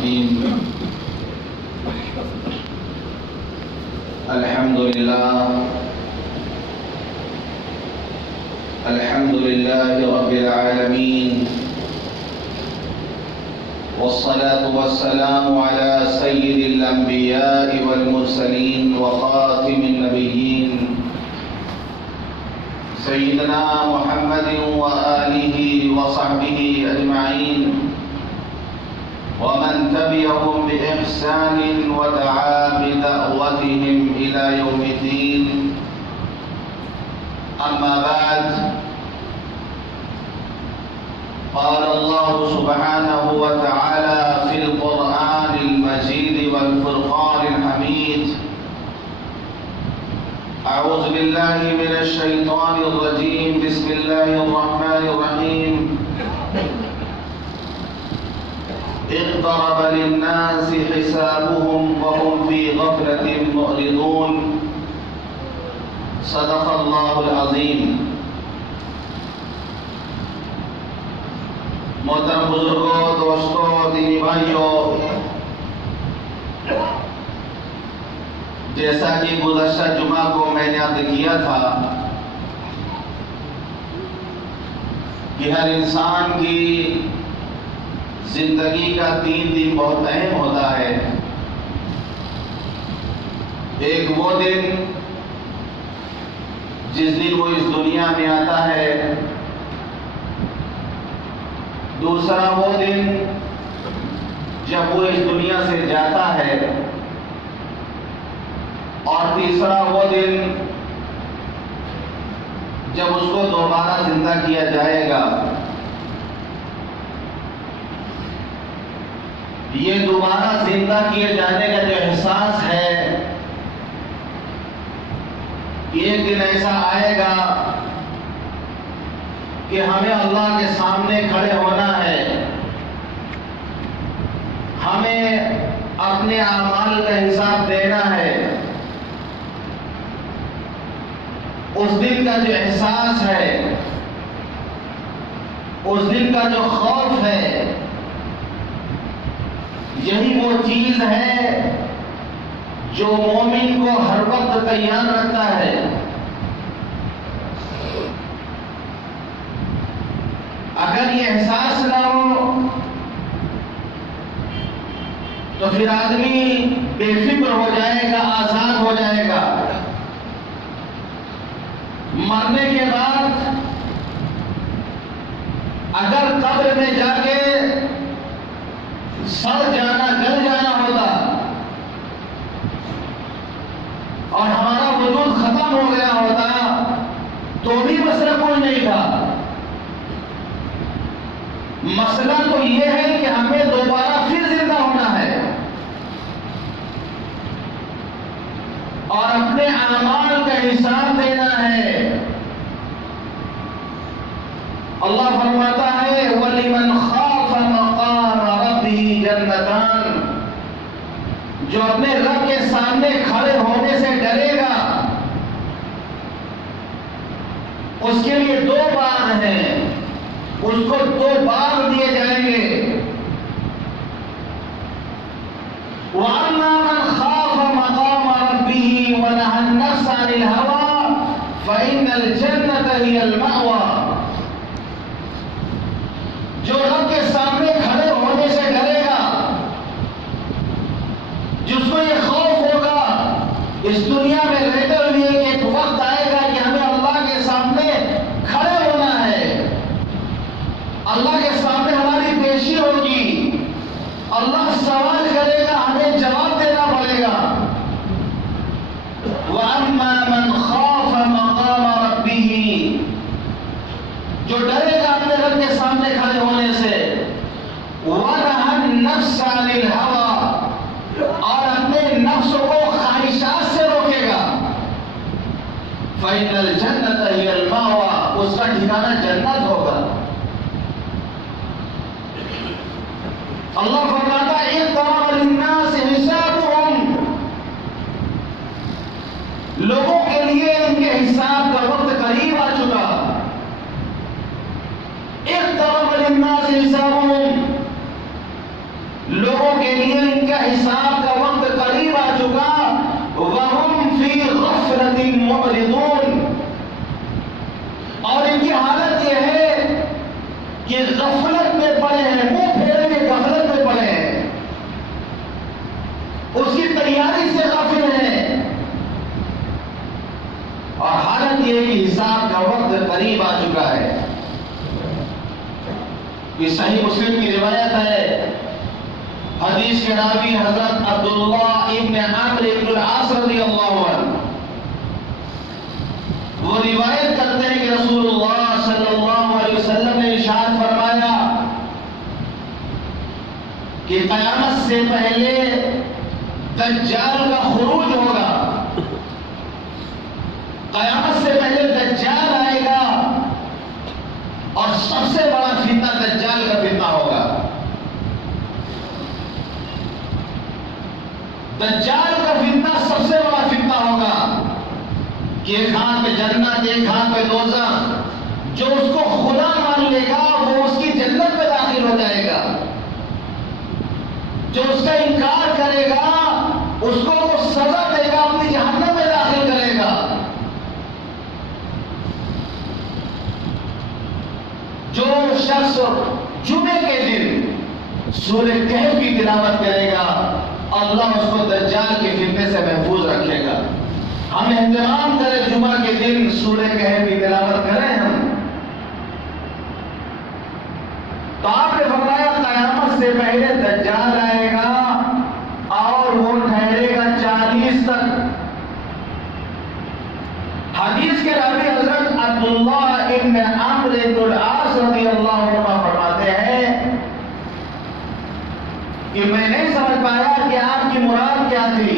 الرحيم. الحمد لله رب العالمين، والصلاة والسلام على سيد الأنبياء والمرسلين وخاتم النبيين سيدنا محمد وآله وصحبه أجمعين، ومن تبعهم بإحسان ودعا بدعوتهم إلى يوم الدين. أما بعد، قال الله سبحانه وتعالى في القرآن المجيد والفرقان الحميد: أعوذ بالله من الشيطان الرجيم، بسم الله الرحمن الرحيم. اقترب للناس حسابهم وهم في غفلة معرضون. صدق اللہ العظیم. محترم بزرگوں، دوستوں، دینی بھائیوں، جیسا کہ گزشتہ جمعہ کو میں نے عرض کیا تھا کہ ہر انسان کی زندگی کا 3 دن بہت اہم ہوتا ہے. ایک وہ دن جس دن وہ اس دنیا میں آتا ہے، دوسرا وہ دن جب وہ اس دنیا سے جاتا ہے، اور تیسرا وہ دن جب اس کو دوبارہ زندہ کیا جائے گا. یہ دوبارہ زندہ کیے جانے کا جو احساس ہے، ایک دن ایسا آئے گا کہ ہمیں اللہ کے سامنے کھڑے ہونا ہے، ہمیں اپنے اعمال کا حساب دینا ہے. اس دن کا جو احساس ہے، اس دن کا جو خوف ہے، یہی وہ چیز ہے جو مومن کو ہر وقت تیار رکھتا ہے. اگر یہ احساس نہ ہو تو پھر آدمی بے فکر ہو جائے گا، آزاد ہو جائے گا. مرنے کے بعد اگر قبر میں جا کے سڑ جانا، گل جانا ہوتا اور ہمارا وجود ختم ہو گیا ہوتا تو بھی مسئلہ کوئی نہیں تھا. مسئلہ تو یہ ہے کہ ہمیں دوبارہ پھر زندہ ہونا ہے اور اپنے اعمال کا حساب دینا ہے. اللہ فرماتا ہے وَلِمَنْ خَافَ مَقَامَ رَبِّهِ جَنَّتَانِ، جو اپنے رب کے سامنے کھڑے ہونے سے ڈرے گا اس کے لیے 2 باغ ہیں، اس کو 2 باغ دیے جائیں گے. وَأَمَّا مَنْ خَافَ مَقَامَ رَبِّهِ وَنَهَى النَّفْسَ عَنِ الْهَوَىٰ فَإِنَّ الْجَنَّةَ هِيَ الْمَأْوَىٰ. جو رب کے سامنے کھڑے ہونے سے ڈرے گا، جس کو یہ خوف ہوگا اس دنیا میں رہتے ہوئے کہ ایک وقت آئے گا کہ ہمیں اللہ کے سامنے کھڑے ہونا ہے، اللہ کے سامنے ہماری پیشی ہوگی، اللہ سوال کرے گا، ہمیں جواب دینا پڑے گا. وَأَمَّا مَنْ خَافَ مَقَامَ رَبِّهِ، جو ڈرے گا اپنے رب کے سامنے کھڑے ہونے سے، وَنَهَى النَّفْسَ عَنِ الْهَوَىٰ، اور اپنے نفس کو خواہشات سے روکے گا، فَإِنَّ الْجَنَّةَ هِيَ الْمَأْوَىٰ، اس کا ٹھکانہ جنت ہوگا. اللہ فرماتا ہے اقترب للناس حسابهم، لوگوں کے لیے ان کے حساب کا وقت قریب آ چکا. اقترب للناس حسابهم، لوگوں کے حساب کا وقت قریب آ چکا، وَهُمْ فِي غَفْلَةٍ مُعْرِضُونَ، اور ان کی حالت یہ ہے کہ غفلت میں پڑے ہیں، منہ پھیرے کے غفلت میں پڑے ہیں، اس کی تیاری سے غافل ہیں، اور حالت یہ ہے کہ حساب کا وقت قریب آ چکا ہے۔ یہ صحیح مسلم کی روایت ہے، حدیث کے راوی حضرت عبداللہ ابن عمرو ابن العاص رضی اللہ عنہ، وہ روایت کرتے ہیں کہ رسول اللہ صلی اللہ علیہ وسلم نے ارشاد فرمایا کہ قیامت سے پہلے دجال کا خروج ہوگا، قیامت سے پہلے دجال آئے گا، اور سب سے بڑا فتنہ دجال کا فتنہ ہوگا۔ دجال کا فتنہ سب سے بڑا فتنہ ہوگا کہ ایک ہاتھ پہ جنت، ایک ہاتھ پہ دوزخ، جو اس کو خدا مان لے گا وہ اس کی جنت میں داخل ہو جائے گا، جو اس کا انکار کرے گا اس کو وہ سزا دے گا، اپنی جہنم میں داخل کرے گا۔ جو شخص جمعے کے دن سورہ کہف کی تلاوت کرے گا، اللہ اس کو دجال کے فتنے سے محفوظ رکھے گا۔ ہم اہتمام کریں، جمعہ کے دن سورہ کہف کی تلاوت کریں ہم۔ تو آپ نے فرمایا قیامت سے پہلے دجال آئے گا اور وہ ٹھہرے گا 40 تک۔ حدیث کے راوی حضرت عبداللہ ابن عمرو ابن العاص رضی اللہ عنہ فرماتے ہیں کہ میں نہیں سمجھ پایا کہ آپ کی مراد کیا تھی،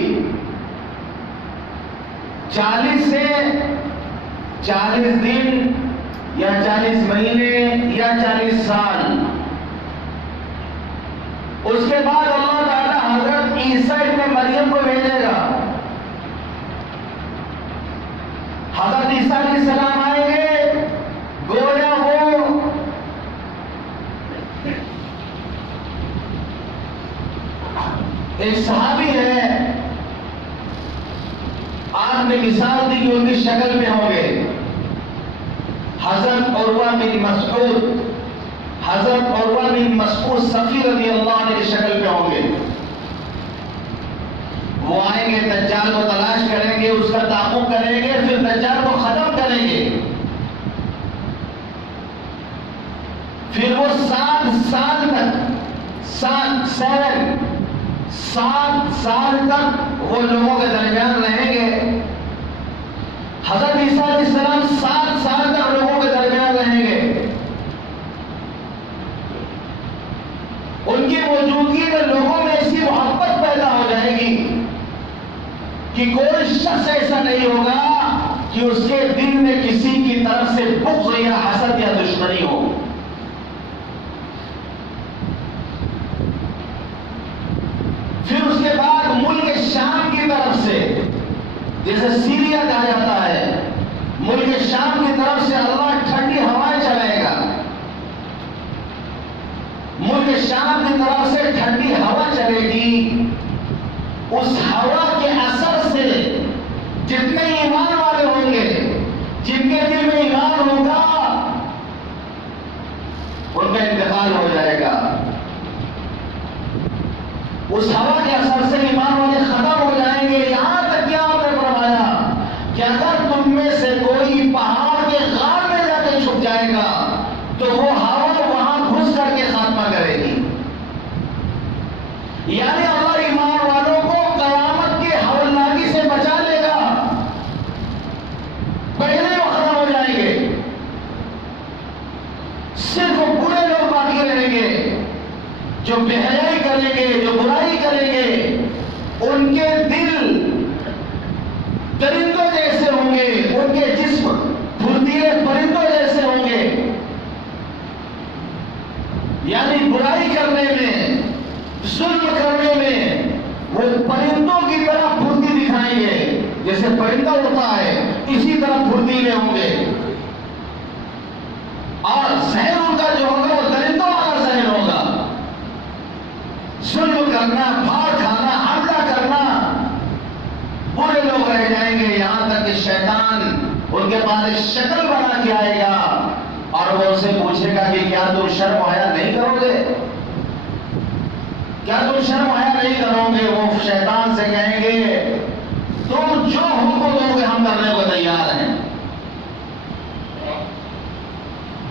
40 سے 40 دن یا 40 مہینے یا 40 سال، اس کے بعد اللہ تعالیٰ حضرت عیسیٰ ابن مریم کو بھیجے گا، حضرت عیسیٰ علیہ السلام آئیں گے، گویا وہ ایک صحابی ہے، آپ نے مثال دی کہ ان کی شکل میں ہوں گے حضرت عروہ بن مسعود، حضرت عروہ بن مسعود صفی رضی اللہ عنہ کی شکل میں ہوں گے۔ وہ آئیں گے، دجال کو تلاش کریں گے، اس کا تعاقب کریں گے، پھر دجال کو ختم کریں گے، پھر وہ 7 سال تک 7 سال تک وہ لوگوں کے درمیان رہیں گے۔ حضرت عیسیٰ علیہ السلام 7 سال تک لوگوں کے درمیان رہیں گے، ان کی موجودگی میں لوگوں میں ایسی محبت پیدا ہو جائے گی کہ کوئی شخص ایسا نہیں ہوگا کہ اس کے دل میں کسی کی طرف سے بغض یا حسد یا دشمنی ہو۔ پھر اس کے بعد ملک شام کی طرف سے، جیسے سیریا کہا جاتا ہے، ملک شام کی طرف سے اللہ ٹھنڈی ہوائیں چلائے گا، ملک شام کی طرف سے ٹھنڈی ہوا چلے گی، اس ہوا کے اثر سے جتنے ایمان والے ہوں گے، جن کے دل میں ایمان ہوگا، ان کا انتقال ہو جائے گا۔ اس ہوا کے اثر سے ایمان والے ختم ہو جائیں گے، یہاں تک کہ آپ نے فرمایا کہ اگر تم میں سے کوئی پہاڑ کے غار میں جا کے چھپ جائے گا تو وہ ہوا وہاں گھس کر کے خاتمہ کرے گی۔ یعنی اللہ ایمان والوں کو قیامت کے ہولناکی سے بچا لے گا، پہلے وہ ختم ہو جائیں گے، صرف برے لوگ باقی رہیں گے، جو بے حیائی کریں گے، جو برائی کریں گے، ان کے دل درندوں جیسے ہوں گے، ان کے جسم پھرتیلے پرندوں جیسے ہوں گے، یعنی برائی کرنے میں، ظلم کرنے میں وہ پرندوں کی طرح پھرتی دکھائیں گے، جیسے پرندہ اڑتا ہے اسی طرح پھرتیلے ہوں گے، اور ذہن ان کا جو ہوگا وہ درندوں والا ذہن ہوگا، ظلم کرنا، پھاڑ کھانا، کہ شیطان ان کے پاس ایک شکل بنا کے آئے گا اور وہ اسے پوچھے گا کہ کیا تم شرم حیا نہیں کرو گے؟ کیا تم شرم حیا نہیں کرو گے؟ وہ شیطان سے کہیں گے تم جو حکم دو گے ہم کرنے کو تیار ہیں،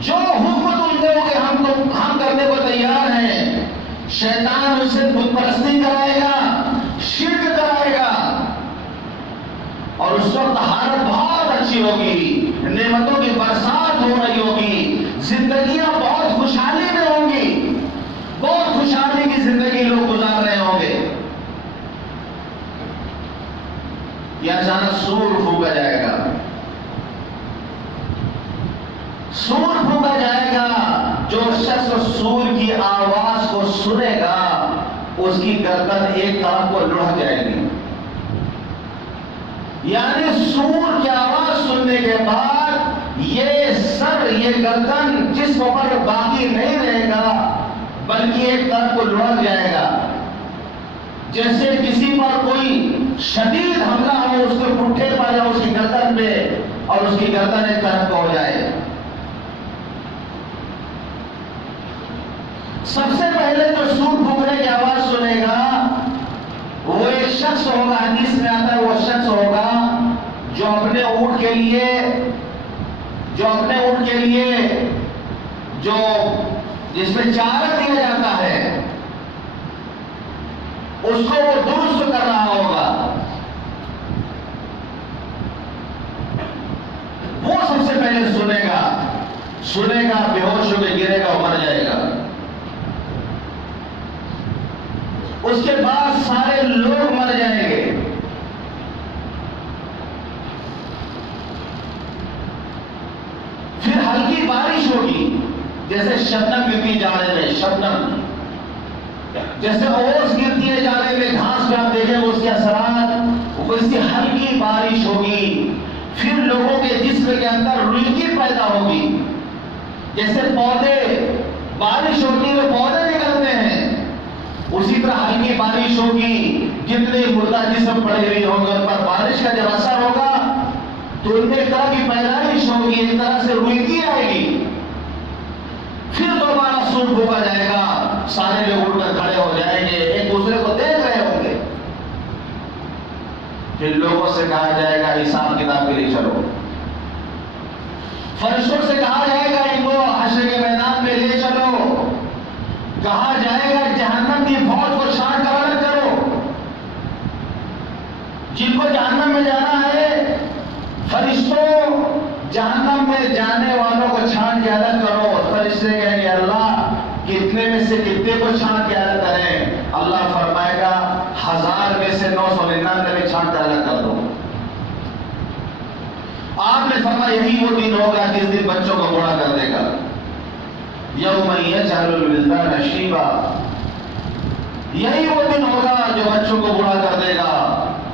جو حکم تم دو گے ہم کرنے کو تیار ہیں۔ شیطان اسے بت پرستی کرائے گا، شرک کرائے گا، اور اس وقت حالت بہت اچھی ہوگی، نعمتوں کی برسات ہو رہی ہوگی، زندگیاں بہت خوشحالی میں ہوں گی، بہت خوشحالی کی زندگی لوگ گزار رہے ہوں گے۔ یہ اچانک سور پھونکا جائے گا، سور پھونکا جائے گا۔ جو شخص سور کی آواز کو سنے گا اس کی گردن ایک طرف کو لڑک جائے گی، یعنی سور کی آواز سننے کے بعد یہ سر، یہ گردن جسم پر باقی نہیں رہے گا بلکہ ایک طرف کو لڑک جائے گا، جیسے کسی پر کوئی شدید حملہ ہو، اس کے پٹھے پر یا اس کی گردن پہ، اور اس کی گردن ایک طرف کو ہو جائے۔ سب سے پہلے جو سور پھونکنے کی آواز سنے گا وہ ایک شخص ہوگا، حدیث میں آتا ہے وہ شخص ہوگا جو اپنے اونٹ کے لیے جو جس میں چارہ دیا جاتا ہے اس کو وہ درست کر رہا ہوگا، وہ سب سے پہلے سنے گا بے ہوش ہو کے گرے گا اور مر جائے گا۔ اس کے بعد سارے لوگ مر جائیں گے۔ پھر ہلکی بارش ہوگی، جیسے شبنم گرتی جانے میں، شبنم جیسے اوس گرتی ہے جانے میں، گھاس پہ آپ دیکھیں اس کے اثرات، ویسی ہلکی بارش ہوگی۔ پھر لوگوں کے جسم کے اندر روئگی پیدا ہوگی، جیسے پودے بارش ہوتی ہے تو پودے نکلتے ہیں، اسی طرح ہلکی بارش ہوگی، جتنے مردہ جسم پڑے ہوئے ہوں گے ان پر بارش کا جب اثر ہوگا تو ان میں ایک طرح کی پیدائش ہوگی، ایک طرح سے روئگی آئے گی۔ پھر دوبارہ سور پھونکا جائے گا، سارے لوگ اٹھ کر کھڑے ہو جائیں گے، ایک دوسرے کو دیکھ رہے ہوں گے۔ پھر لوگوں سے کہا جائے گا حساب کتاب کے لیے چلو، فرشتوں سے کہا جائے گا ان کو حشر کے میدان میں لے چلو، کہا جائے گا جہنم کی فوج کو چھانٹ کر الگ کرو، جن کو جہنم میں جانا ہے فرشتوں جہنم میں جانے والوں کو چھانٹ کے الگ کرو۔ فرشتے کہیں گے اللہ کتنے میں سے کتنے کو چھانٹ کے الگ کریں؟ اللہ فرمائے گا 1000 میں سے 999 میں چھانٹ کے الگ کر دو۔ آپ نے فرمایا یہی وہ دن ہوگا جس دن بچوں کو بوڑھا کر دے گا، یوم یجعل الولدان شیبا، یہی وہ دن ہوگا جو بچوں کو بوڑھا کر دے گا،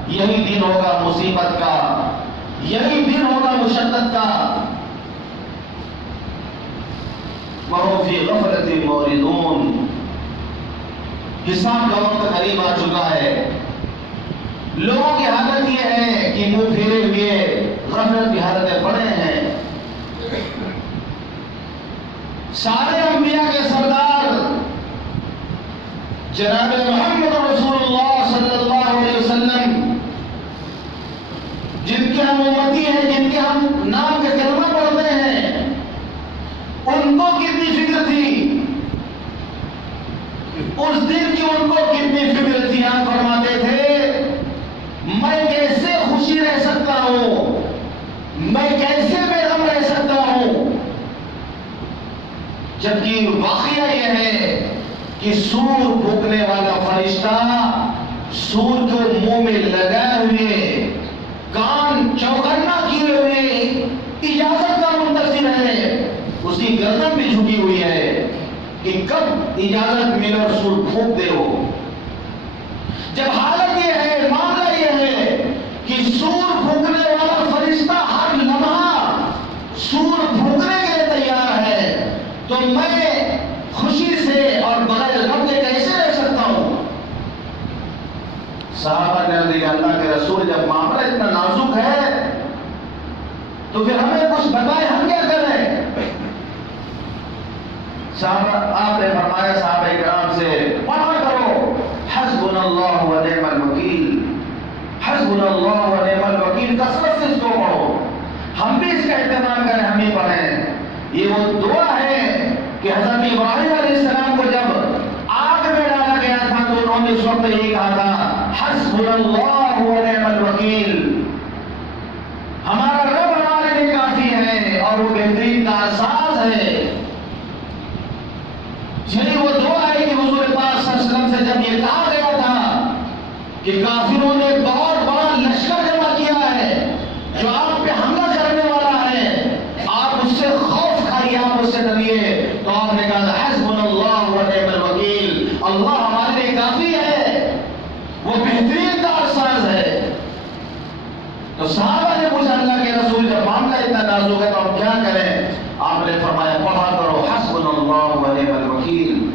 یہی دن ہوگا مصیبت کا، یہی دن ہوگا مشقت کا۔ وَهُمْ فِي غَفْلَةٍ مُعْرِضُونَ، حساب کا وقت قریب آ چکا ہے۔ لوگوں کی حالت یہ ہے کہ منہ پھیرے ہوئے غفلت کی حالت میں پڑے ہیں۔ سارے انبیاء کے سردار جناب محمد رسول اللہ صلی اللہ علیہ وسلم، جن کے ہم امتی ہیں، جن کے ہم نام کے کلمہ پڑھتے ہیں، ان کو کتنی فکر تھی، اس دن کی ان کو کتنی فکر تھی۔ آپ فرماتے تھے میں کیسے خوشی رہ سکتا ہوں، میں کیسے بے غم رہ سکتا ہوں، جبکہ واقعہ یہ ہے کہ سور پھونکنے والا فرشتہ سور کو منہ میں لگائے ہوئے، کان چوکنا کیے ہوئے اجازت کا منتظر ہے، اس کی گردن بھی جھکی ہوئی ہے کہ کب اجازت ملے اور سور پھونک دے ہو۔ جب حالت یہ ہے، معاملہ یہ ہے کہ سور پھونکنے والا فرشتہ ہر لمحہ سور پھونکنے کے لیے تیار ہے، تو میں خوشی سے اور بغیر غم کے کیسے رہ سکتا ہوں؟ صحابہ نے کہا اللہ کے رسول جب معاملہ اتنا نازک ہے تو پھر ہمیں کچھ بتائیں ہم کیا کریں؟ آپ نے فرمایا صحابہ کرام سے پڑھا کرو حسبنا اللہ و نعم الوکیل، حسبنا اللہ و نعم الوکیل، کثرت سے اس کو پڑھو. ہم بھی اس کا اہتمام کریں، ہم بھی پڑھیں. یہ وہ دعا ہے کہ حضرت ابراہیم علیہ السلام کو جب آگ میں ڈالا گیا تھا تو انہوں نے اس وقت یہی کہا تھا حسبنا اللہ و نعم الوکیل، ہمارا رب ہمارے لیے کافی ہے اور وہ بہترین کارساز ہے. یعنی وہ دعا ہے کہ حضور پاک صلی اللہ علیہ وسلم سے جب یہ کہا گیا تھا کہ کافروں نے بہت بڑا لشکر جمع کیا ہے جو آپ پہ حملہ کرنے والا ہے، آپ اس سے خوف کھائیے، آپ اس سے ڈریے، تو آپ نے کہا حسبنا اللہ و نعم الوکیل، اللہ ہمارے لیے کافی ہے، وہ بہترین کارساز ہے. تو صحابہ نے پوچھا اللہ کے رسول جب معاملہ اتنا نازک ہے تو ہم کیا کریں؟ آپ نے فرمایا پڑھا کرو حسبنا اللہ و نعم الوکیل.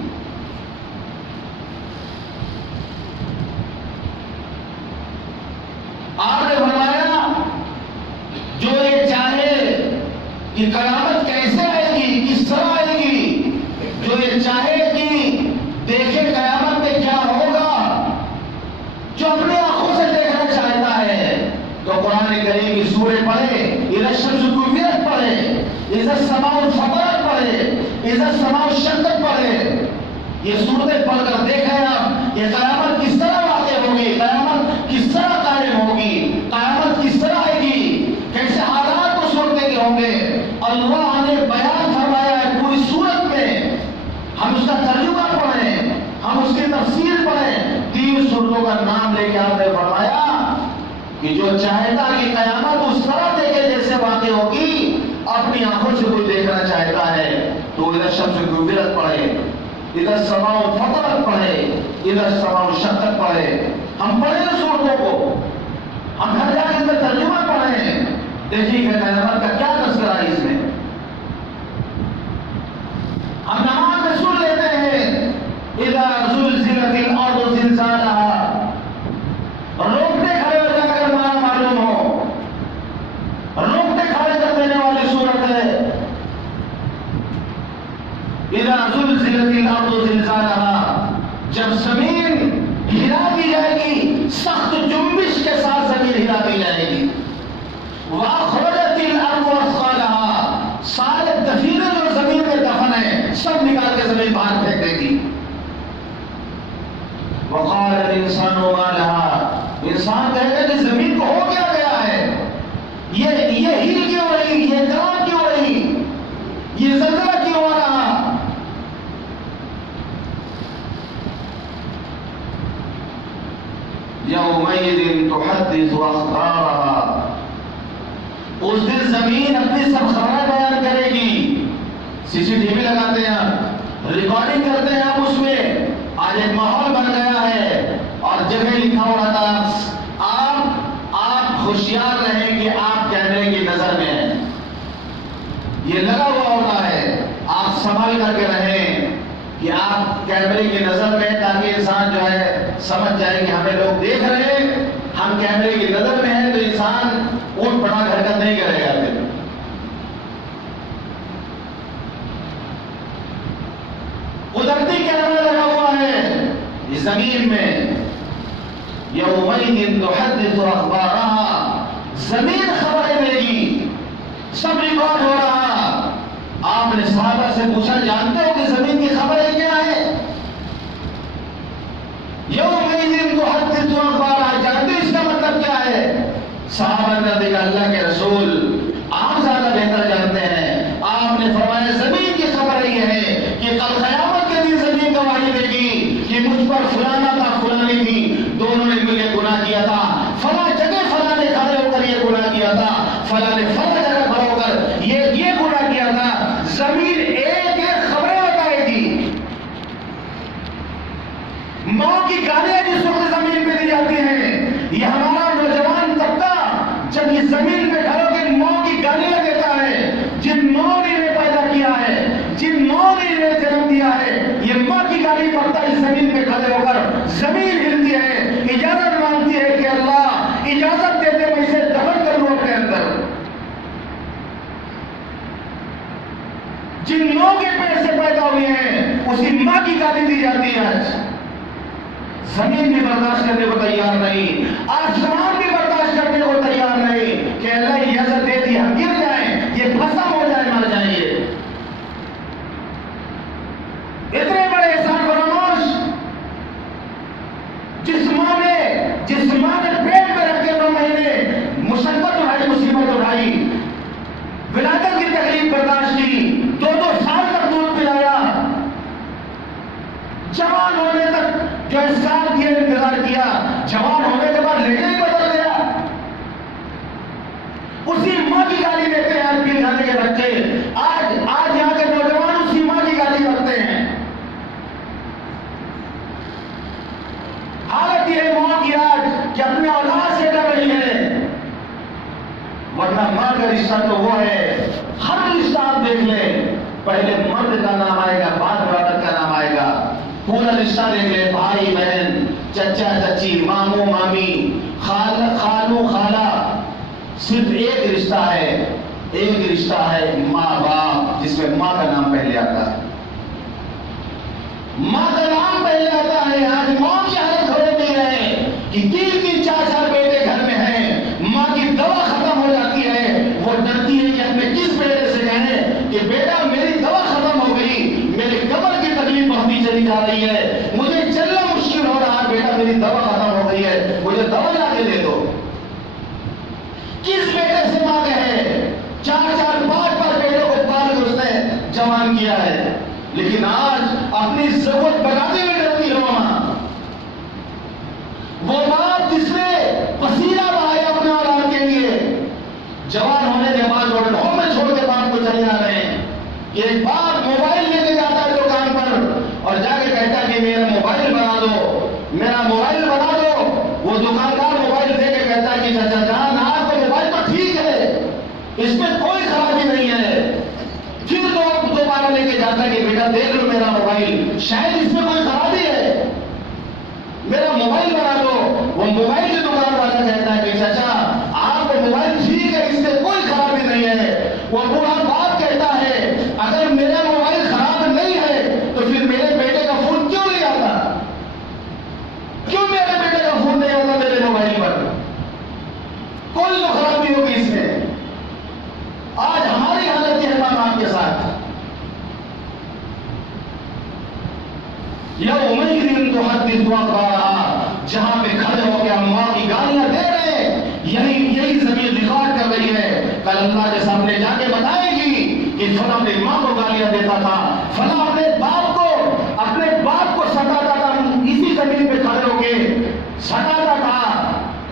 آپ نے فرمایا جو یہ چاہے کہ قیامت کیسے آئے گی، کس طرح آئے گی، جو یہ چاہے کہ دیکھے قیامت میں کیا ہوگا، جو اپنی آنکھوں سے دیکھنا چاہتا ہے تو قرآن کریم کی سورہ پڑھے، اذا الشمس کورت پڑھے، اذا السماء انفطرت پڑھے، اذا السماء انشقت پڑھے. یہ سورتیں پڑھ کر دیکھیں آپ یہ قیامت کس طرح واقع ہوگی، قیامت کس طرح قائم ہوگی، قیامت کس طرح آئے گی، کیسے حالات اس وقت کے ہوں گے. اللہ نے بیان فرمایا ہے پوری سورت میں. ہم اس کا ترجمہ پڑھیں، ہم اس کی تفسیر پڑھیں. 3 سورتوں کا نام لے کے آپ نے فرمایا کہ جو چاہتا کہ قیامت اس طرح دیکھے جیسے واقع ہوگی، اپنی آنکھوں سے کوئی دیکھنا چاہتا ہے تو اذا الشمس کورت پڑھے، اذا السماء انفطرت پڑھے، اذا السماء انشقت پڑھے. ہم پڑھیں سورتوں کو، ہم گھر جا کے ان کا ترجمہ پڑھیں، دیکھیے کہ قیامت کا کیا تذکرہ ہے اس میں. ہم نماز میں سن لیتے ہیں اذا زلزلت الارض زلزالها، روکتے کھڑے ہو جا کر مانا معلوم ہو، روکتے کھڑے کر دینے والی صورت ہے. اذا زلزلت الارض زلزالها، جب زمین ہلا دی جائے گی، سخت جنبش کے ساتھ زمین ہلا دی جائے گی. واخرجت الارض اثقالها، سارے دفینے جو زمین میں دفن ہیں سب نکال کے زمین باہر پھینک دے گی. وقال الانسان ما لها، انسان کہے گا کہ زمین کو ہو کیا گیا ہے، یہ ہل کیوں رہی، یہ گران کیوں رہی، یہ زلزلہ کیوں آ رہا. یومئذ تحدث اخبارها، اس دن زمین اپنی سب خبریں بیان کرے گی. CCTV لگاتے ہیں، ریکارڈنگ کرتے ہیں ہم اس میں. آج ایک ماحول بن گیا ہے اور جگہ لکھا ہوا تھا آپ ہوشیار رہیں کہ آپ کیمرے کی نظر میں ہیں. یہ لگا ہوا ہوتا ہے، آپ سنبھال کر کے رہیں کہ آپ کیمرے کی نظر میں، تاکہ انسان جو ہے سمجھ جائے کہ ہمیں لوگ دیکھ رہے ہیں، ہم کیمرے کی نظر میں ہیں، تو انسان اونٹ پڑا حرکت نہیں کرے گا. پھر قدرتی کیمرہ لگا ہوا ہے زمین میں. یومئذ تحدث اخبارها، زمین خبریں دے گی، سب ریکارڈ ہو رہا. آپ نے صحابہ سے پوچھا جانتے ہو کہ زمین کی خبریں کیا ہے؟ یومئذ تحدث اخبارها، جانتے اس کا مطلب کیا ہے؟ صحابہ نے دیکھا اللہ کے رسول آپ زیادہ بہتر جانتے ہیں. آپ نے فرمایا زمین کی خبر یہ ہے کہ کل قیامت کے دن زمین گواہی دے گی کہ مجھ پر فلانا تھا فلانی تھی، دونوں نے مل کے گناہ کیا تھا، فلاں جگہ فلاں نے کھڑے ہو کر یہ گناہ کیا تھا، فلاں نے فلاں جگہ کھڑے ہو کر یہ گناہ کیا تھا. زمین ایک ایک خبریں بتائے گی. ماں کی گالیاں جس وقت زمین پہ دی جاتی ہیں، یہ ہمارا نوجوان طبقہ جب یہ زمین پہ کھڑا ہو کے ماں کی گالیاں دیتا ہے، جن ماں نے انہیں پیدا کیا ہے، جن ماں نے انہیں جنم دیا ہے، یہ ماں کی گالی پڑتا ہے زمین پہ کھڑے ہو کر. زمین ہلتی ہے، اجازت مانگتی ہے کہ اللہ اجازت دیتے میں اسے دفن کر لوں اپنے اندر. جن نو کے پیٹ سے پیدا ہوئے ہیں اسی ماں کی گالی دی جاتی ہے آج. زمین بھی برداشت کرنے کو تیار نہیں, آسمان بھی برداشت کرنے کو تیار نہیں کہ اللہ یہ اجازت دے دی ہم گر جائیں, یہ بھسم ہو جائے, مر جائیں. یہ اتنے بڑے احسان فراموش جس ماں نے پیٹ میں رکھ کے 9 مہینے مشقت اٹھائی, مصیبت اٹھائی, ولادت کی تکلیف برداشت کی, 2 سال تک دودھ پلایا, جوان ہونے تک جو احسان کیا, انتظار کیا, جوان ہونے کے بعد لہجہ ہی بدل گیا. اسی ماں کی گالی دیتے ہیں آج کے زمانے کے بچے. آج یہاں کے نوجوان اسی ماں کی گالی کرتے ہیں. حالت یہ ہے ماں کی آج کہ اپنے اولاد سے ڈر رہی ہے, ورنہ ماں کا رشتہ تو وہ ہے. ہر رشتہ آپ دیکھ لیں, پہلے مرد کا نام آئے گا, بعد عورت کا نام آئے گا. پورا رشتہ دیکھ لیں, بھائی بہن, چچا چچی, ماموں مامی, خالو خالہ, صرف ایک رشتہ ہے, ایک رشتہ ہے ماں باپ, جس میں ماں کا نام پہلے آتا ہے. ماں کا نام پہلے آتا ہے. آج ماں کی حالت ہو رہی ہے کہ 3 4 بیٹے گھر میں ہیں, ماں کی دوا ختم ہو جاتی ہے, وہ ڈرتی ہے کہ اپنے کس بیٹے سے کہیں کہ بیٹا میری دوا ختم ہو گئی, میری کمر کی تکلیف بڑھتی چلی جا رہی ہے, مجھے چلنا مشکل ہو رہا ہے, بیٹا میری دوا ختم ہو گئی ہے, مجھے دوا لا کے دے دو. کس بیٹے سے ماں کہے؟ 4 5 بیٹوں کو پال کے اس نے جوان کیا ہے, لیکن آج اپنی ضرورت بتاتے ہوئے ڈرتی ہے ماں. وہ باپ جس نے پسینہ بہایا اپنے اولاد کے لیے, جوان ہونے کے بعد وہ ہوم میں چھوڑ کے باپ کو چلے جا رہے ہیں. کہ ایک باپ موبائل لے کے جاتا ہے دکان پر اور جا کے کہتا ہے کہ میرا موبائل بنا دو, میرا موبائل بنا دو. وہ دکاندار موبائل دے کے کہتا ہے کہ چچا جان آپ کا موبائل تو ٹھیک ہے, اس میں کوئی خرابی نہیں ہے. پھر دوبارہ لے کے جاتا ہے کہ بیٹا دیکھ لو میرا موبائل, شاید اس میں کوئی خرابی ہے, میرا موبائل بنا دو. وہ موبائل کی دکان والا کہتا ہے کہ چچا آپ کا موبائل ٹھیک ہے, اس میں کوئی خرابی نہیں ہے. وہ بوڑھا باپ کہتا ہے اگر میرا موبائل خراب نہیں ہے تو پھر میرے بیٹے کا فون کیوں نہیں آتا, کیوں میرے بیٹے کا فون نہیں آتا میرے موبائل پر, کوئی تو خرابی ہوگی اس میں. آج ہماری حالت یہ ہے ماں باپ کے ساتھ. یومئذ تحدث اخبارها, جہاں پہ کھڑے ہو کے ہم ماں کی گالیاں دے رہے ہیں, یہی زمین ریکارڈ کر رہی ہے. کل اللہ کے سامنے جا کے بتائے گی کہ فلاں اپنی ماں کو گالیاں دیتا تھا, فلاں اپنے باپ کو ستاتا تھا, اسی زمین پہ کھڑے ہو کے ستاتا تھا.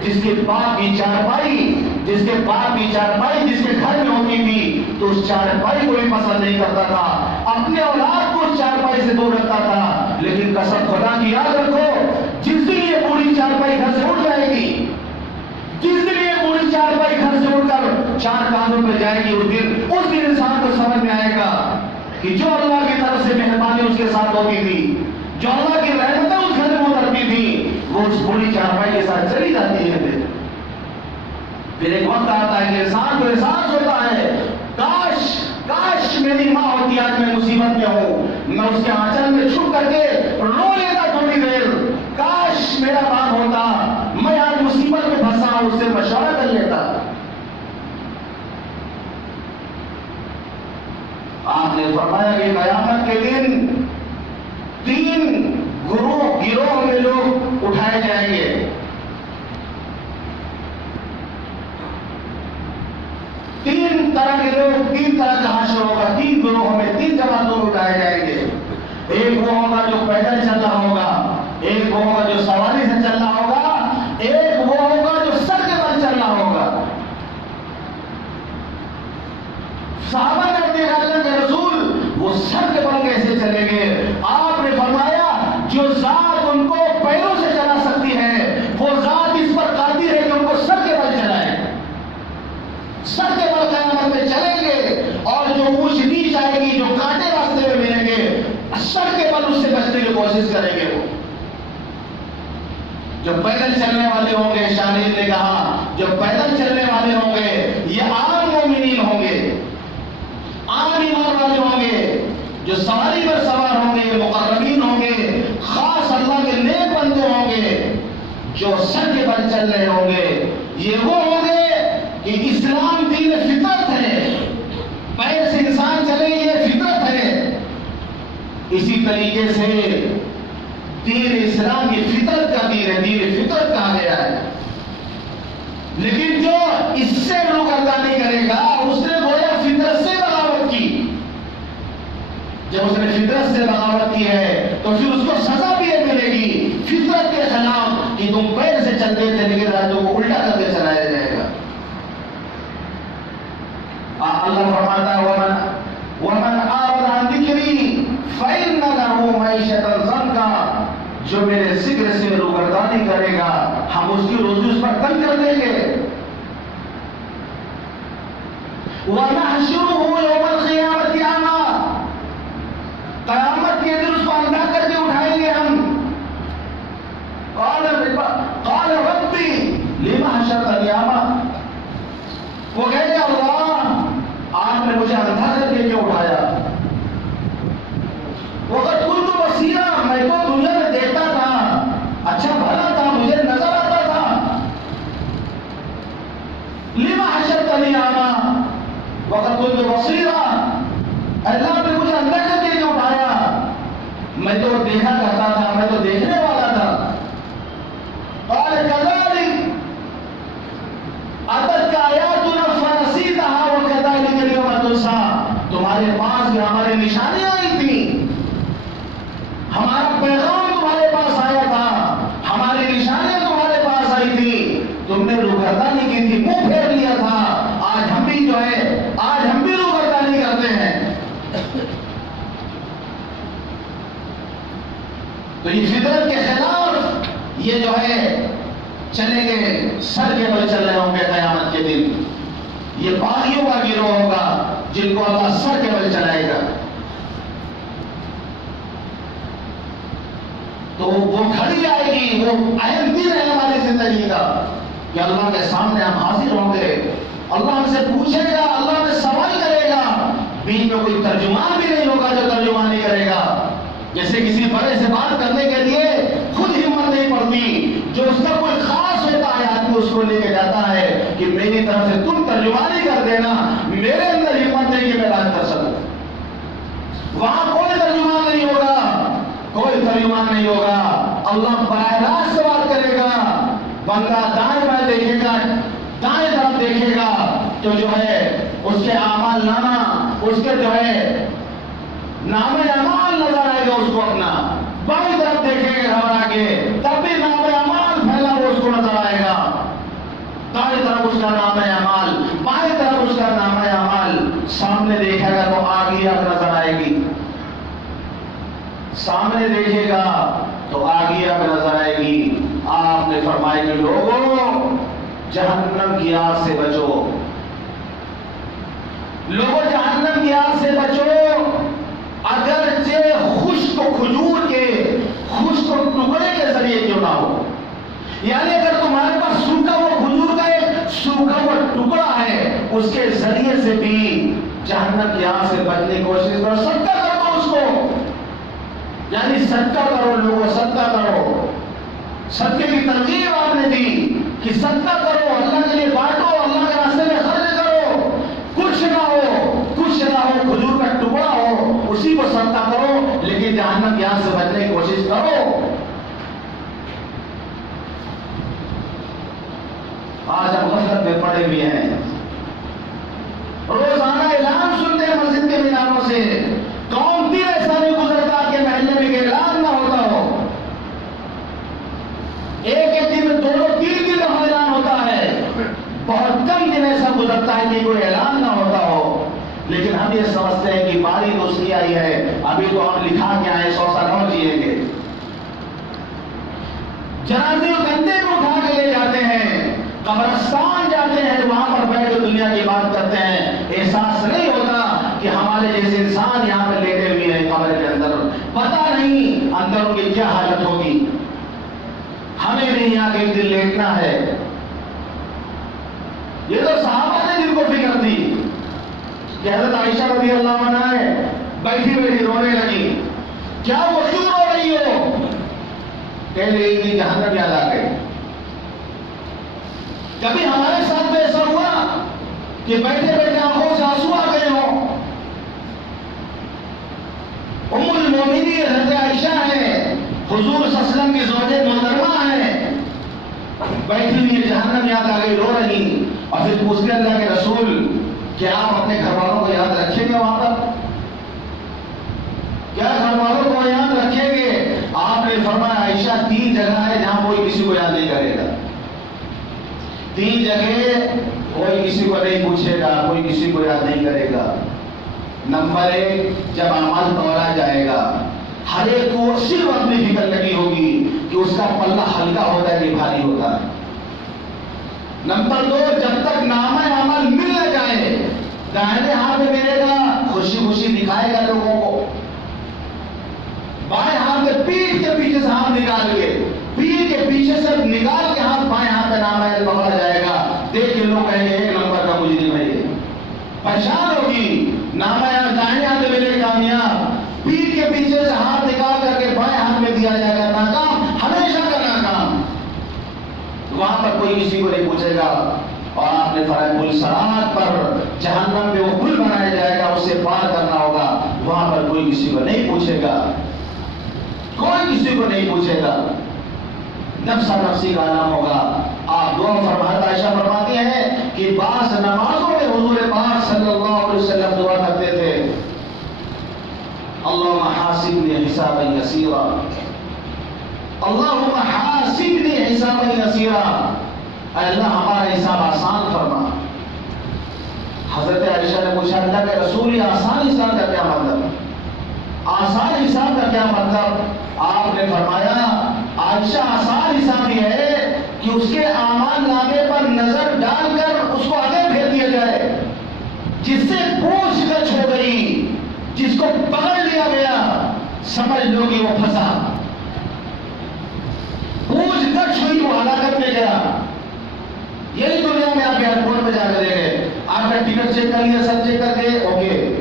جس کے باپ کی چارپائی جس کے گھر میں ہوتی تھی تو اس چارپائی کو بھی پسند نہیں کرتا تھا, اپنے اولاد کو چارپائی سے دور رکھتا تھا. لیکن قسم خدا کی یاد رکھو, جس دن یہ پوری چارپائی گھر سے اٹھ جائے گی, جس دن یہ پوری چارپائی گھر سے اٹھ کر 4 کاندھوں پہ جائے گی, اس دن انسان کو سمجھ میں آئے گا کہ جو اللہ کی طرف سے مہربانی اس کے ساتھ ہوتی تھی, جو اللہ کی رحمتیں اس گھر میں اترتی تھی, وہ اس پوری چارپائی کے ساتھ چلی جاتی ہے. پھر ایک وقت آتا ہے کہ انسان کو احساس ہوتا ہے کاش میری ماں ہوتی, آج میں مصیبت میں ہوں, میں اس کے آنچل میں چھپ کر کے رو لیتا تھوڑی دیر, کاش میرا باپ ہوتا, میں آج مصیبت میں پھنسا ہوں, اس سے مشورہ کر لیتا. آپ نے فرمایا کہ قیامت کے دن 3 گروہ میں لوگ اٹھائے جائیں گے. 3 طرح کے لوگ, 3 طرح کا حشر ہوگا. 3 گروہوں میں 3 جماعتوں میں اٹھائے جائیں گے. ایک وہ ہوگا جو پیدل چل رہا ہوگا, ایک وہ ہوگا جو سواری سے چل رہا ہوگا, ایک وہ ہوگا جو سر کے بل چل رہا ہوگا. صحابہ نے دیکھا اللہ کے رسول وہ سر کے بل کیسے چلیں گے؟ آپ نے فرمایا جو ذات ان کو پیروں سے چلا سکتی ہے وہ ذات اس پر قادر ہے کہ ان کو سر کے بل چلائے. سر کے بل قیامت میں چلیں گے, اور جو اونچ نیچ آئے گی, جو کانٹے راستے میں ملیں گے, سر کے بل اس سے بچنے کی کوشش کریں گے. وہ جو پیدل چلنے والے ہوں گے, شاہین نے کہا جو پیدل چلنے والے ہوں گے یہ عام مومنین ہوں گے, عام ایمان والے ہوں گے. جو سر کے بل چل رہے ہوں گے یہ وہ ہوں گے کہ اسلام دین فطرت ہے، پیر سے انسان چلے یہ فطرت ہے۔ اسی طریقے سے دین اسلام کی فطرت کا دین ہے، دین فطرت کہا گیا ہے۔ لیکن جو اس سے روگردانی کرے گا اس نے گویا فطرت سے بغاوت کی۔ جب اس نے فطرت سے بغاوت کی ہے تو پھر اس کو سزا بھی ملے گی فطرت کے خلاف کہ تم پیر سے چلتے تھے لیکن راجوں کو الٹا کر کے چلایا جائے گا۔ اللہ فرماتا ہے ومن اعرض عن ذکری فإن له معیشۃ ضنکا، جو میرے ذکر سے روگردانی کرے گا ہم اس کی روزی اس پر تنگ کر دیں گے۔ وَنَحْشُرُهُ يَوْمَ الْقِيَامَةِ أَعْمَىٰ، قیامت کے دن اس کو اندھا کر کے اٹھائیں گے ہم۔ قال ربی لم حشرتنی اعمیٰ، وہ کہے گا اللہ آپ نے مجھے اندھا کر کے کیوں اٹھایا؟ وقت كنت بصیرا، میں تو دنیا میں دیکھتا تھا، اچھا بھلا تھا، مجھے نظر آتا تھا۔ لم حشرتنی اعمیٰ وقت كنت بصیرا، اللہ نے مجھے اندھا کر کے کیوں اٹھایا؟ میں تو دیکھا کرتا تھا، میں تو دیکھنے والا تھا۔ قال كذلك اتتك آیاتنا فنسیتها وكذلك اليوم تنسى، تمہارے پاس بھی ہماری نشانیاں آئی تھیں، ہمارا پیغام تمہارے پاس آیا تھا، ہماری نشانیاں تمہارے پاس آئی تھی، تم نے روگردانی کی تھی، منہ پھیر لیا تھا۔ آج ہم بھی جو ہے آج ہم بھی روگردانی کرتے ہیں۔ تو یہ فطرت کے خلاف یہ جو ہے چلیں گے، سر کے بل چل رہے ہوں گے قیامت کے دن۔ یہ باغیوں کا گروہ ہوگا جن کو اللہ سر کے بل چلائے گا۔ تو وہ گھڑی آئے گی، وہ اہم دن ہے ہماری زندگی کا کہ اللہ کے سامنے ہم حاضر ہوں گے، اللہ ہم سے پوچھے گا، اللہ ہمیں سوال کرے گا، بیچ میں کوئی ترجمان بھی نہیں ہوگا جو ترجمانی کرے گا۔ جیسے کسی بڑے سے بات کرنے کے لیے خود ہمت نہیں پڑتی، جو اس کا کوئی خاص ہوتا ہے آدمی اس کو لے کے جاتا ہے کہ میری طرف سے تم ترجمانی کر دینا، میرے اندر ہمت نہیں کہ میں بات کر سکوں۔ وہاں کوئی ترجمان نہیں ہوگا، کوئی ترجمان نہیں ہوگا، اللہ براہ راست سے بات کرے گا۔ بندہ دائیں بائیں دیکھے گا، دائیں طرف دیکھے گا تو جو ہے اس کے اعمال نامہ، اس کے جو ہے نام اعمال نظر آئے گا اس کو اپنا، بائیں طرف دیکھے گا گھبرا کے تب بھی نام اعمال پھیلا ہوا اس کو نظر آئے گا، دائیں طرف اس کا نام اعمال، بائیں طرف اس کا نام اعمال، سامنے دیکھے گا تو آگے آگ نظر آئے گی، سامنے دیکھے گا تو آگے آگ نظر آئے گی۔ آپ نے فرمایا کہ لوگوں جہنم کی آگ سے بچو، لوگوں جہنم کی آگ سے بچو، اگرچہ خشک کھجور کے خشک ٹکڑے کے ذریعے کیوں نہ ہو، یعنی اگر تمہارے پاس سوکھا ہوا کھجور کا ایک سوکھا ہوا ٹکڑا ہے اس کے ذریعے سے بھی جہنم کی آگ سے بچنے کی کوشش کرو، صدقہ کرو اس کو، یعنی صدقہ کرو، لوگوں صدقہ کرو۔ صدقے کی ترغیب آپ نے دی کہ صدقہ کرو، اللہ کے لیے بانٹو، اللہ کے راستے میں خرچ کرو، کچھ نہ ہو کھجور کا ٹکڑا ہو اسی کو صدقہ کرو، لیکن جہنم کی آگ سے بچنے کی کوشش کرو۔ آج ہم غفلت میں پڑے ہوئے ہیں، روزانہ اعلان سنتے ہیں مسجد کے میناروں سے، قوم دن ایسا نہیں گزرتا کہ محلے میں اعلان نہ ہوتا ہو، ایک دن میں 2-3 دن کا اعلان ہوتا ہے، بہت کم دن ایسا گزرتا ہے کہ کوئی اعلان نہ ہوتا ہو۔ لیکن ہم یہ سمجھتے ہیں کہ باری دوسری آئی ہے، ابھی تو ہم لکھا کے آئے 100 سال اور جیئیں گے۔ جنازے کندھے کو اٹھا کے لے جاتے ہیں، قبرستان جاتے ہیں، وہاں پر بیٹھ کے دنیا کی بات کرتے ہیں، احساس نہیں ہوتا کہ ہمارے جیسے انسان یہاں پہ لیٹے ہوئے ہیں قبر کے اندر، پتہ نہیں اندر ان کی کیا حالت ہوگی۔ ہمیں بھی یہاں ایک دن لیٹنا ہے۔ یہ تو صحابہ نے جن کو فکر تھی کہ حضرت عائشہ رضی اللہ عنہا بیٹھی بیٹھی رونے لگی، کیا وہ کیوں رو رہی ہو؟ کہہ رہی تھی جہنم یاد آ گئی، کبھی ہمارے ساتھ میں ایسا ہوا کہ بیٹھے بیٹھے آنکھوں سے آنسو آ گئے ہوں؟ ام المومنین حضرت عائشہ ہے، حضور صلی اللہ علیہ وسلم کی زوجہ محترمہ ہے، بیٹھی ہوئی جہنم یاد آ گئی، رو رہی، اور پھر پوچھتے اللہ کے رسول کیا آپ اپنے گھر والوں کو یاد رکھیں گے وہاں پر؟ کیا گھر والوں کو یاد رکھیں گے؟ آپ نے فرمایا عائشہ 3 جگہ ہے جہاں کوئی کسی کو یاد نہیں کرے گا، 3 جگہ کوئی کسی کو نہیں پوچھے گا، کوئی کسی کو یاد نہیں کرے گا۔ نمبر 1، جب اعمال تولا جائے گا، ہر ایک کو صرف اپنی فکر لگی ہوگی کہ اس کا پلہ ہلکا ہوتا ہے کہ بھاری ہوتا ہے۔ نمبر 2، جب تک نامہ عمل مل نہ جائے، دائیں ہاتھ میں ملے گا، خوشی خوشی دکھائے گا لوگوں کو، بائیں ہاتھ میں پیٹھ کے پیچھے سے ہاتھ نکال کے، پیٹھ کے پیچھے سے نکال کے ہاتھ بائیں ہاتھ میں نامہ عمل پکڑا جائے گا، دیکھ کے لوگ کہیں گے 1 نمبر کا مجرم ہے یہ، پریشان ہوگی۔ نامہ دائیں ہاتھ میں ملے کامیاب، پیٹھ کے پیچھے سے ہاتھ نکال کر کے بائیں ہاتھ میں دیا جائے گا ناکام، ہمیشہ کا ناکام۔ وہاں پر کوئی کسی کو نہیں پوچھے گا، اور آپ نے فرمایا پل صراط پر جہنم میں وہ پل بنایا جائے گا، اس سے پار کرنا ہوگا، وہاں پر کوئی کسی کو نہیں پوچھے گا، کوئی کسی کو نہیں پوچھے گا، نفس نفسی کا نام ہوگا۔ آپ دعا فرماتے عائشہ فرماتی ہیں کہ بعض نمازوں میں حضور پاک صلی اللہ علیہ وسلم دعا کرتے تھے اللہم حاسبنی حسابا یسیرا، اللہم حاسبنی حسابا یسیرا، اے اللہ ہمارا حساب آسان فرما۔ حضرت عائشہ نے پوچھا اللہ کے رسول یہ آسان حساب کا کیا مطلب؟ آسان حساب کا کیا مطلب؟ آپ نے فرمایا عائشہ آسان حساب یہ ہے کہ اس کے اعمال نامے پر نظر ڈال کر اس کو آگے پھیر دیا جائے، جس سے پوچھ گچھ ہو گئی، جس کو پکڑ لیا گیا، سمجھ لو کہ وہ پھنسا، پوچھ گچھ ہوئی، وہ ہلاکت میں گیا۔ یہی دنیا میں آپ ایئرپورٹ پہ جا کر دیکھیں، آپ کا ٹکٹ چیک کر لیا، سب چیک کر کے اوکے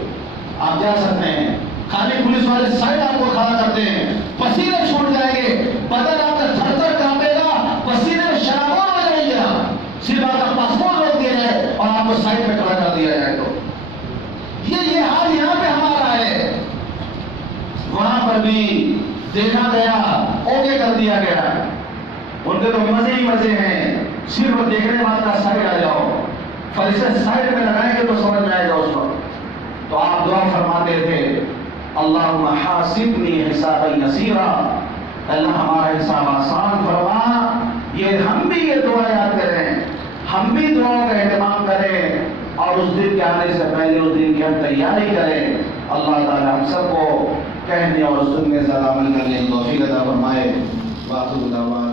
آپ جا سکتے ہیں، خالی پولیس والے سائڈ آپ کو کھڑا کرتے ہیں، پسینے چھوٹ جائیں گے، بدن آپ کا تھر تھر کانپے گا، پسینے میں شرابور ہو جائیں گے، صرف آپ کا پاسپورٹ روک دیا جائے اور آپ کو سائڈ پہ کھڑا کر دیا جائے تو یہ حال یہاں پہ ہمارا ہے۔ وہاں پر بھی دیکھا گیا، اوکے کر دیا گیا، ان کے تو مزے ہی مزے ہیں، صرف دیکھنے بات کا سائڈ آ جاؤ، فیصلے سائڈ میں لگائیں گے تو سمجھ میں آئے گا اس وقت۔ تو آپ دعا فرماتے تھے اللہم حاسبنی حسابا یسیرا، اللہ ہمارا حساب آسان فرما۔ یہ ہم بھی یہ دعا یاد کریں، ہم بھی دعاؤں کا اہتمام کریں، اور اس دن کے آنے سے پہلے اس دن کی ہم تیاری کریں۔ اللہ تعالی ہم سب کو کہنے اور سننے سے عمل کرنے کی توفیق عطا فرمائے۔ واخر دعوانا